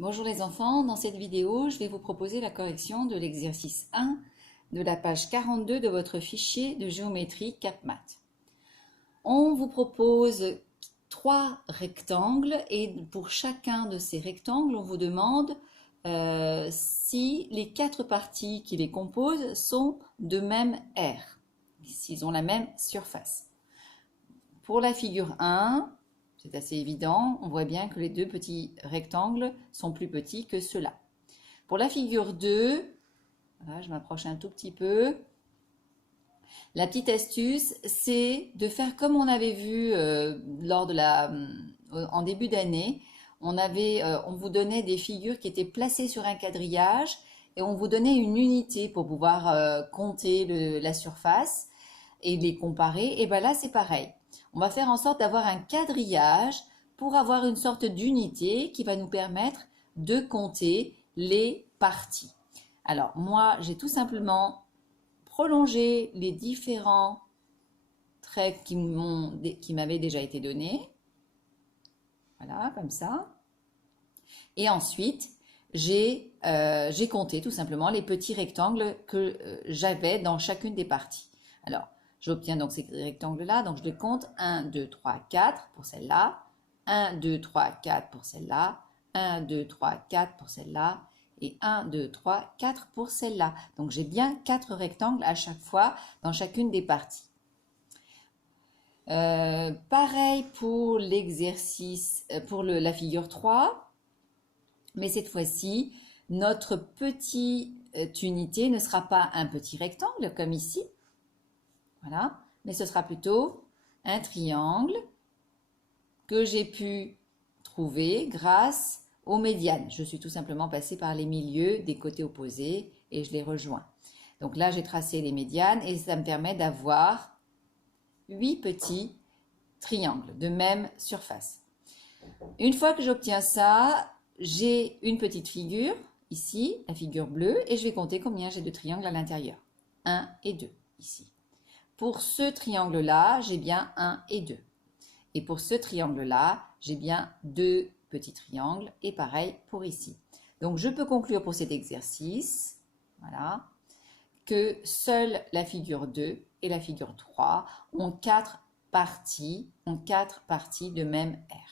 Bonjour les enfants, dans cette vidéo, je vais vous proposer la correction de l'exercice 1 de la page 42 de votre fichier de géométrie CapMath. On vous propose 3 rectangles et pour chacun de ces rectangles, on vous demande si les 4 parties qui les composent sont de même aire, s'ils ont la même surface. Pour la figure 1, c'est assez évident, on voit bien que les deux petits rectangles sont plus petits que ceux-là. Pour la figure 2, voilà, je m'approche un tout petit peu. La petite astuce, c'est de faire comme on avait vu en début d'année. On vous donnait des figures qui étaient placées sur un quadrillage et on vous donnait une unité pour pouvoir compter la surface et les comparer. Et bien là, c'est pareil. On va faire en sorte d'avoir un quadrillage pour avoir une sorte d'unité qui va nous permettre de compter les parties. Alors, moi, j'ai tout simplement prolongé les différents traits qui m'avaient déjà été donnés. Voilà, comme ça. Et ensuite, j'ai compté tout simplement les petits rectangles que j'avais dans chacune des parties. Alors, j'obtiens donc ces rectangles-là, donc je les compte 1, 2, 3, 4 pour celle-là, 1, 2, 3, 4 pour celle-là, 1, 2, 3, 4 pour celle-là, et 1, 2, 3, 4 pour celle-là. Donc j'ai bien 4 rectangles à chaque fois dans chacune des parties. Pareil pour l'exercice, pour la figure 3, mais cette fois-ci, notre petite unité ne sera pas un petit rectangle comme ici, voilà, mais ce sera plutôt un triangle que j'ai pu trouver grâce aux médianes. Je suis tout simplement passée par les milieux des côtés opposés et je les rejoins. Donc là, j'ai tracé les médianes et ça me permet d'avoir 8 petits triangles de même surface. Une fois que j'obtiens ça, j'ai une petite figure, ici, la figure bleue, et je vais compter combien j'ai de triangles à l'intérieur. 1 et 2, ici. Pour ce triangle-là, j'ai bien 1 et 2. Et pour ce triangle-là, j'ai bien 2 petits triangles, et pareil pour ici. Donc, je peux conclure pour cet exercice, voilà, que seule la figure 2 et la figure 3 ont 4 parties de même aire.